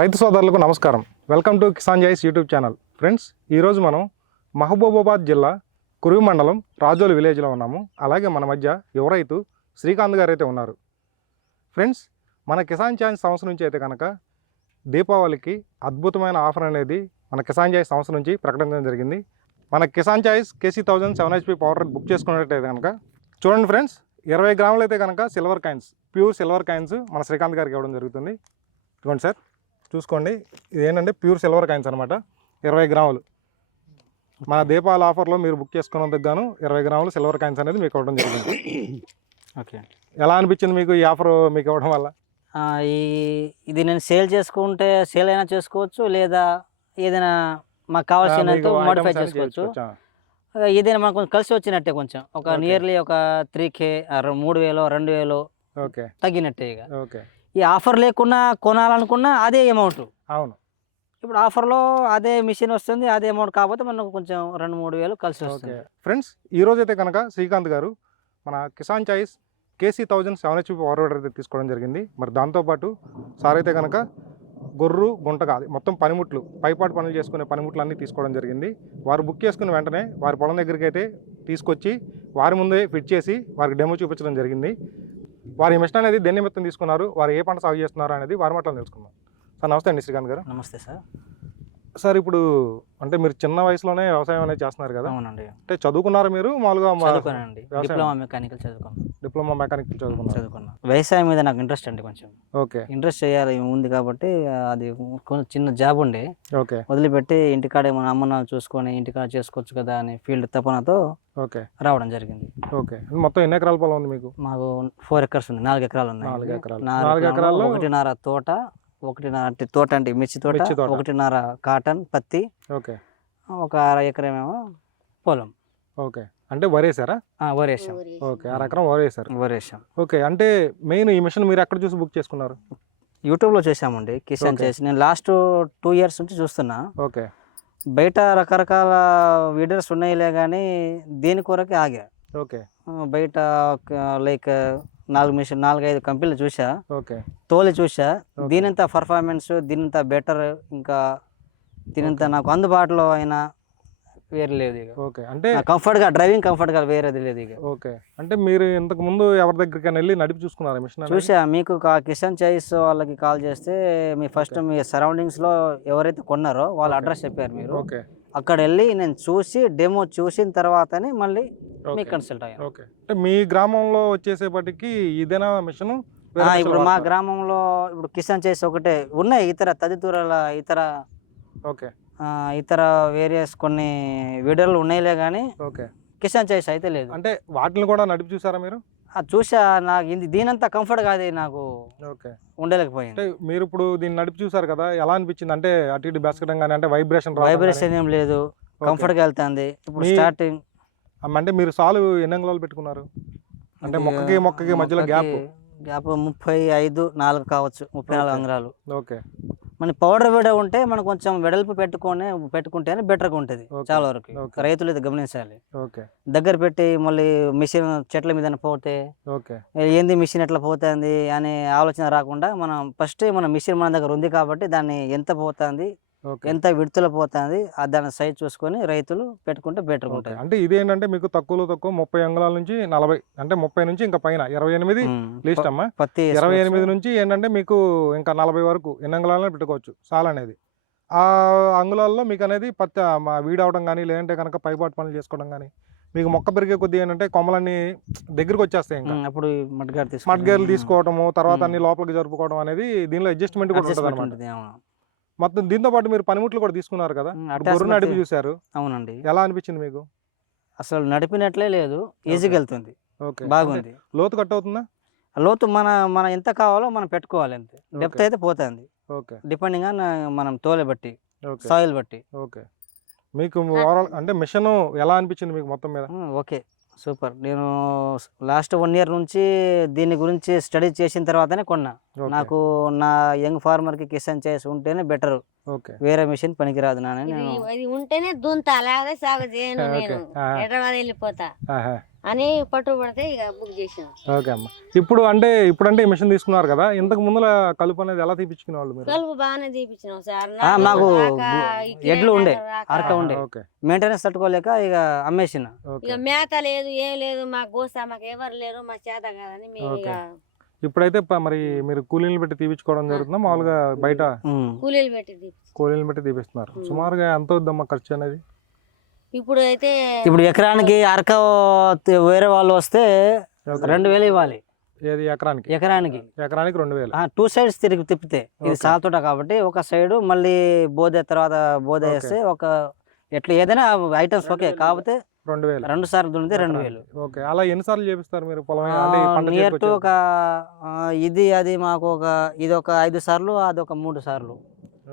రైతు సోదరులకు నమస్కారం. వెల్కమ్ టు కిసాన్ జాయిస్ యూట్యూబ్ ఛానల్. ఫ్రెండ్స్, ఈరోజు మనం మహబూబాబాద్ జిల్లా కురువి మండలం రాజోలు విలేజ్లో ఉన్నాము. అలాగే మన మధ్య యువ రైతు శ్రీకాంత్ గారు అయితే ఉన్నారు. ఫ్రెండ్స్, మన కిసాన్ ఛాయిస్ సంస్థ నుంచి అయితే కనుక దీపావళికి అద్భుతమైన ఆఫర్ అనేది మన కిసాన్ జాయిస్ సంస్థ నుంచి ప్రకటించడం జరిగింది. మన Kisan choice KC1000 7HP power book చేసుకున్నట్టయితే కనుక చూడండి ఫ్రెండ్స్, 20 గ్రాములు అయితే కనుక silver coins, pure silver coins మన శ్రీకాంత్ గారికి ఇవ్వడం జరుగుతుంది. ఇదిగోండి సార్, చూసుకోండి. ఇది ఏంటంటే ప్యూర్ సిల్వర్ కాయిన్స్ అనమాట. 20 గ్రాములు మన దీపావళి ఆఫర్లో మీరు బుక్ చేసుకున్నందుకు గాను 20 గ్రాములు సిల్వర్ కాయిన్స్ అనేది మీకు ఇవ్వడం జరిగింది. ఓకే, ఎలా అనిపించింది మీకు ఈ ఆఫర్ మీకు ఇవ్వడం వల్ల? ఇది నేను సేల్ చేసుకుంటే సేల్ అయినా చేసుకోవచ్చు, లేదా ఏదైనా మాకు కావాల్సిన మోడిఫై చేసుకోవచ్చు. ఏదైనా మనకు కొంచెం కలిసి వచ్చినట్టే, కొంచెం ఒక నియర్లీ ఒక 3K 3,000 2,000 ఓకే తగ్గినట్టే. ఇక ఓకే, ఈ ఆఫర్ లేకున్నా కొనాలనుకున్నా అదే అమౌంట్. అవును, ఇప్పుడు ఆఫర్లో అదే మిషన్ వస్తుంది, అదే అమౌంట్, కాకపోతే మనకు కొంచెం 2-3 వేలు కలిసి వస్తుంది. ఫ్రెండ్స్, ఈరోజు అయితే కనుక శ్రీకాంత్ గారు మన Kisan choice KC1000 7HP power weeder అయితే తీసుకోవడం జరిగింది. మరి దాంతోపాటు సార్ అయితే కనుక గొర్రు గుంట కాదు, మొత్తం పనిముట్లు, పైపాటు పనులు చేసుకునే పనిముట్లు అన్నీ తీసుకోవడం జరిగింది. వారు బుక్ చేసుకున్న వెంటనే వారి పొలం దగ్గరికి అయితే తీసుకొచ్చి వారి ముందే ఫిట్ చేసి వారికి డెమో చూపించడం జరిగింది. వారి మిషన్ అనేది దేని నిమిత్తం తీసుకున్నారు, వారు ఏ పంట సాగు చేస్తున్నారు అనేది వారి మాటలు తెలుసుకుందాం. సార్ నమస్తే అండి శ్రీకాంత్ గారు. నమస్తే సార్. సార్, ఇప్పుడు అంటే మీరు చిన్న వయసులోనే వ్యవసాయం అనేది చేస్తున్నారు కదా? అవునండి. అంటే చదువుకున్నారు మీరు మామూలుగా? డిప్లొమా మెకానికల్ చదువుకున్నాను. డిప్లొమా మెకానికల్ చదువుకున్నాను. వ్యవసాయం మీద నాకు ఇంట్రెస్ట్ అండి, కొంచెం ఓకే ఇంట్రెస్ట్ చేయాలి ఉంది కాబట్టి అది కొంచెం చిన్న జాబ్ ఉండే ఓకే వదిలిపెట్టి ఇంటికాడే మన అమ్మను చూసుకొని ఇంటికాడ చేసుకోవచ్చు కదా అని ఫీల్డ్ తపనతో ఓకే రావడం జరిగింది. ఓకే, మొత్తం ఎన్ని ఎకరాల పొలం ఉంది మీకు? మాకు 4 acres ఉంది. 4 ఎకరాలు ఉన్నాయి. 4 ఎకరాల్లో 1.5 తోట, 1.5 తోట అంటే మిర్చి తోట, 1.5 కాటన్ పత్తి, ఓకే, ఒక 1/2 ఎకరమేమో పొలం. ఓకే, అంటే వరేసారా? వరేసాం. ఓకే, 1/2 ఎకరం వరేసాం. ఓకే, అంటే మెయిన్ ఈ మిషన్ మీరు ఎక్కడ చూసి బుక్ చేసుకున్నారు? యూట్యూబ్లో చేసామండి, కిసాన్ చేసి. నేను లాస్ట్ 2 years నుంచి చూస్తున్నా. ఓకే, బయట రకరకాల వీడియోస్ ఉన్నాయిలే కానీ దీని కొరకే ఆగా. ఓకే, బయట లైక్ 4-5 కంపెనీలు చూసా, ఓకే, తోలి చూసా. దీనంత పర్ఫార్మెన్స్, దీనంత బెటర్, ఇంకా దీనంత నాకు అందుబాటులో అయినా వేరే లేదు. ఇక ఓకే, అంటే కంఫర్ట్గా డ్రైవింగ్ కంఫర్ట్గా వేరేది లేదు. ఇక ఓకే, అంటే మీరు ఇంతకు ముందు ఎవరి దగ్గరికి వెళ్ళి నడిపి చూసుకున్నారు మిషన్? చూసా. మీకు కిసాన్ చాయిస్ వాళ్ళకి కాల్ చేస్తే మీ ఫస్ట్ మీ సరౌండింగ్స్లో ఎవరైతే కొన్నారో వాళ్ళ అడ్రస్ చెప్పారు మీరు. ఓకే, అక్కడ వెళ్ళి నేను చూసి డెమో చూసిన తర్వాతనే మళ్ళీ మీకు కన్సల్ట్ అయ్యాను. ఓకే, అంటే మీ గ్రామంలో వచ్చేసేపటికి ఇదేనా మిషన్? ఇప్పుడు మా గ్రామంలో ఇప్పుడు కిసాన్ చాయిస్ ఒకటే ఉన్నాయి, ఇతర తదితూరాల ఇతర వేరియస్ కొన్ని వీడియోలు ఉన్నాయిలే కానీ ఓకే, కిసాన్ చాయిస్ అయితే లేదు. అంటే వాటిని కూడా నడిపి చూసారా మీరు? చూసా. నాకు దీనంతా కంఫర్ట్ కాదు, నాకు ఓకే ఉండలేకపోయింది. అంటే మీరు ఇప్పుడు దీన్ని నడిపి చూసారు కదా, ఎలా అనిపించింది? అంటే అటు ఇటు బెసకడం కానీ, అంటే వైబ్రేషన్ ఏం లేదు, కంఫర్ట్గా వెళ్తుంది. ఇప్పుడు స్టార్టింగ్ అంటే మీరు సాలు ఎన్ని అంగుళాలు పెట్టుకున్నారు? అంటే మొక్కకి మధ్యలో గ్యాప్ 35-4 కావచ్చు, 34 అంగుళాలు. ఓకే, మన పౌడర్ వీడియో ఉంటే మనం కొంచెం వెడల్పు పెట్టుకుంటేనే బెటర్గా ఉంటుంది. చాలా వరకు రైతులు అయితే గమనించాలి. ఓకే, దగ్గర పెట్టి మళ్ళీ మిషన్ చెట్ల మీద పోతే ఓకే, ఏంది మిషన్ ఎట్లా పోతుంది అనే ఆలోచన రాకుండా మనం ఫస్ట్ మన మిషన్ మన దగ్గర ఉంది కాబట్టి దాన్ని ఎంత పోతుంది, ఎంత విడుదల పోతుంది, దాని సైజ్ చూసుకొని రైతులు పెట్టుకుంటే బెటర్గా ఉంటుంది. అంటే ఇదేంటంటే మీకు తక్కువ 30 అంగుళాల నుంచి 40, అంటే 30 నుంచి ఇంకా పైన 28 లీస్ట్ అమ్మా. 28 నుంచి ఏంటంటే మీకు ఇంకా 40 వరకు ఎన్ని అంగుళాలను పెట్టుకోవచ్చు సాల్ అనేది. ఆ అంగుళాల్లో మీకు అనేది వీడవడం కానీ, లేదంటే కనుక పైపాటు పనులు చేసుకోవడం కానీ, మీకు మొక్క పెరిగే కొద్ది ఏంటంటే కొమ్మలన్నీ దగ్గరికి వచ్చేస్తాయి. ఇంకా అప్పుడు మడ్గేర్లు తీసుకోవడము, తర్వాత అన్ని లోపలికి జరుపుకోవడం అనేది దీనిలో అడ్జస్ట్మెంట్ కూడా ఉంటుంది అనమాట. మొత్తం దీంతో పాటు మీరు పనిముట్లు కూడా తీసుకున్నారు కదా, గొర్రె నడిపి చూసారు. అవునండి. ఎలా అనిపించింది మీకు? అసలు నడిపినట్లే లేదు, ఈజీగా వెళ్తుంది. ఓకే, బాగుంది. లోతు కట్ అవుతుందా? లోతు మన ఎంత కావాలో మనం పెట్టుకోవాలి, అంతే. డెప్త్ అయితే పోతుంది. ఓకే, డిపెండింగ్ ఆన్ మనం తోలే బట్టి, సాయిల్ బట్టి. ఓకే, మీకు ఓవరాల్ అంటే మిషన్ ఎలా అనిపించింది మీకు మొత్తం మీద? Okay, super. నేను లాస్ట్ 1 year నుంచి దీని గురించి స్టడీ చేసిన తర్వాతనే కొన్నా. నాకు నా యంగ్ ఫార్మర్కి కిసాన్ చాయిస్ ఉంటేనే బెటర్, వేరే మిషన్ పనికిరాదు. ఉంటేనే దుంత, అలాగే సాగు చేయను, నేను హైదరాబాద్ వెళ్ళిపోతా. అని పట్టుబడితే ఇక బుక్ చేసాం. ఓకే అమ్మ. ఇప్పుడంటే ఈ మిషన్ తీసుకున్నారు కదా, ఇంతకు ముందుల కలుపు అనేది ఎలా తీపించుకునే వాళ్ళు మీరు? కలుపు బాగానే తీపిచ్చినాం సార్. మాకు ఇక్కడే ఎడ్లు ఉండే, రాక అరక ఉండే. ఓకే మెయింటెనెన్స్ తట్టుకోలేక ఇక అమ్మేసిన. ఇక మేత లేదు, ఏం లేదు, మాకు గోసా మాకు ఎవరు లేరు, మాకు చేత కాదని మేము ఇక ఇప్పుడైతే మరి మీరు కూలీలు పెట్టి తీపించుకోవడం జరుగుతుందా, మామూలుగా బయట కూలీలు పెట్టి తీపిచ్చాం. కూలీలు పెట్టి తీపిస్తున్నారు? సుమారుగా ఎంత అవుద్దమ్మా ఖర్చు అనేది? ఇప్పుడు అయితే ఇప్పుడు ఎకరానికి అరక వేరే వాళ్ళు వస్తే 2000 ఇవ్వాలి. ఏది ఎకరానికి? ఎకరానికి 2000. 2 సైడ్స్ తిప్పితే. ఇది సాతోట కాబట్టి ఒక సైడ్ మళ్ళీ బోధ తర్వాత బోధ వేస్తే ఒక ఎట్లా ఏదైనా ఐటమ్స్ ఓకే, కాకపోతే 2000. 2 సార్లు దున్నితే 2000. ఓకే. అలా ఎన్నిసార్లు చేపిస్తారు మీరు పొలం? అంటే ఈ పంట నియర్ టు చేతికి ఒక అది మాకు ఇది ఒక 5 సార్లు, అది ఒక 3 సార్లు.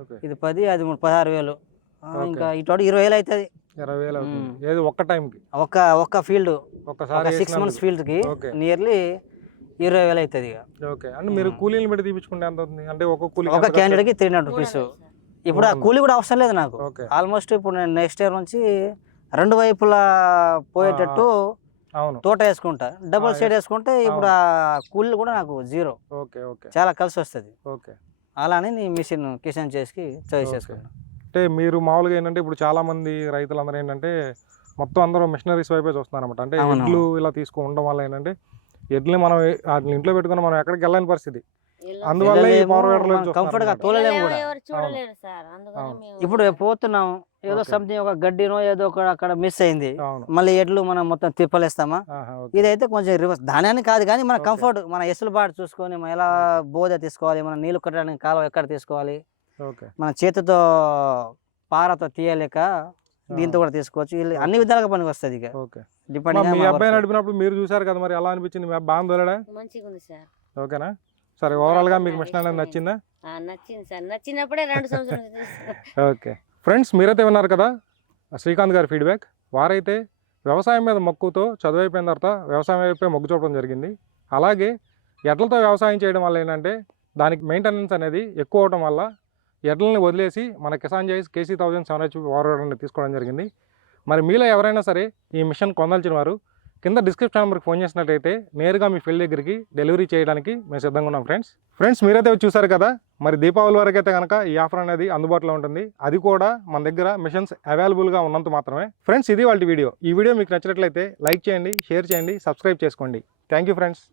ఓకే. ఇది 10, అది 16,000. ఇంకా ఇటు 20,000 అవుతుంది. 20,000 అవుతుంది. ఏది ఒక్క టైంకి? ఒక్క ఫీల్డ్, ఒక్కసారి 6 months ఫీల్డ్ కి ఓకే. నియర్లీ 20,000 అవుతుంది. ఇక ఓకే. అంటే మీరు కూలీలు పెట్టి తీపించుకుంటే ఎంత అవుతుంది? అంటే ఒక కూలీ ఒక క్యాండిడేట్ కి 300 రూపీస్. ఇప్పుడు ఆ కూలీ కూడా అవసరం లేదు నాకు. ఓకే. ఆల్మోస్ట్ ఇప్పుడు నేను నెక్స్ట్ ఇయర్ నుంచి 2 వైపులా పోయేటట్టు అవును. తోట వేసుకుంటా, డబుల్ షేడ్ వేసుకుంటే ఇప్పుడు ఆ కూలీలు కూడా నాకు 0. ఓకే. ఓకే. చాలా కలిసి వస్తుంది. ఓకే. అలానే నీ మిషన్ కిసాన్ చేసి చాయిస్ చేసుకున్నాను. అంటే మీరు మామూలుగా ఏంటంటే ఇప్పుడు చాలా మంది రైతులందరూ ఏంటంటే మొత్తం అందరూ మిషనరీస్ వైపే చూస్తున్నారు అనమాట. అంటే అవును. ఎడ్లు ఇలా ఉండడం వల్ల ఏంటంటే ఎడ్లు మనం వాటిని ఇంట్లో పెట్టుకుని మనం ఎక్కడికి వెళ్ళని పరిస్థితి. అందువల్ల ఈ పవర్ వీడర్లు కంఫర్ట్ గా తోలలేము కూడా. ఎవరు చూడలేరు సార్, అందుకని మేము ఇప్పుడు పోతున్నాం, ఏదో ఓకే. సంథింగ్ ఒక గడ్డినో ఏదో ఒక అక్కడ మిస్ అయింది, అవును. మళ్ళీ ఎడ్లు మనం మొత్తం తిప్పలేస్తామా? ఆహా, ఓకే. ఇదైతే కొంచెం రివర్స్, ధాన్యాన్ని కాదు కానీ మన ఓకే. కంఫర్ట్, మన ఎసులుబాటు చూసుకొని మనం ఎలా బోధ తీసుకోవాలి, మన నీళ్లు కట్టడానికి కాలువ ఎక్కడ తీసుకోవాలి, ఓకే. మన చేతితో పారతో తీయలేక దీంతో కూడా తీసుకోవచ్చు. అన్ని విధాలుగా పనికి వస్తుంది. ఇక ఓకే. మీ డిపెండింగ్ అబ్బాయి నడిపినప్పుడు మీరు చూసారు కదా, మరి ఎలా అనిపించింది? మీ అబ్బాయి బాగా తోలాడా? మంచిగా ఉంది సార్. ఓకేనా? సరే, ఓవరాల్ గా మీకు మిషన్ అనేది నచ్చిందా? నచ్చింది సార్. నచ్చినప్పుడే 2 సంవత్సరాలు తీసుకున్నాం. ఓకే ఫ్రెండ్స్, మీరైతే విన్నారు కదా శ్రీకాంత్ గారి ఫీడ్బ్యాక్. వారైతే వ్యవసాయం మీద మక్కువతో చదువు అయిపోయిన తర్వాత వ్యవసాయం వైపే మొగ్గు చూపడం జరిగింది. అలాగే ఎడ్లతో వ్యవసాయం చేయడం వల్ల ఏంటంటే దానికి మెయింటెనెన్స్ అనేది ఎక్కువ అవడం వల్ల ఎడ్లని వదిలేసి మన కిసాన్ జాయిస్ KC1000 7HP పవర్ వీడర్ని తీసుకోవడం జరిగింది. మరి మీలో ఎవరైనా సరే ఈ మిషన్ పొందాల్సిన వారు కింద డిస్క్రిప్షన్ నెంబర్కి ఫోన్ చేసినట్టయితే నేరుగా మీ ఫీల్డ్ దగ్గరికి డెలివరీ చేయడానికి మేము సిద్ధంగా ఉన్నాం. ఫ్రెండ్స్ మీరైతే చూసారు కదా, మరి దీపావళి వరకు అయితే కనుక ఈ ఆఫర్ అనేది అందుబాటులో ఉంటుంది. అది కూడా మన దగ్గర మిషన్స్ అవైలబుల్గా ఉన్నంత మాత్రమే. ఫ్రెండ్స్, ఇది వాళ్ళ వీడియో. ఈ వీడియో మీకు నచ్చినట్లయితే లైక్ చేయండి, షేర్ చేయండి, సబ్స్క్రైబ్ చేసుకోండి. Thank you friends.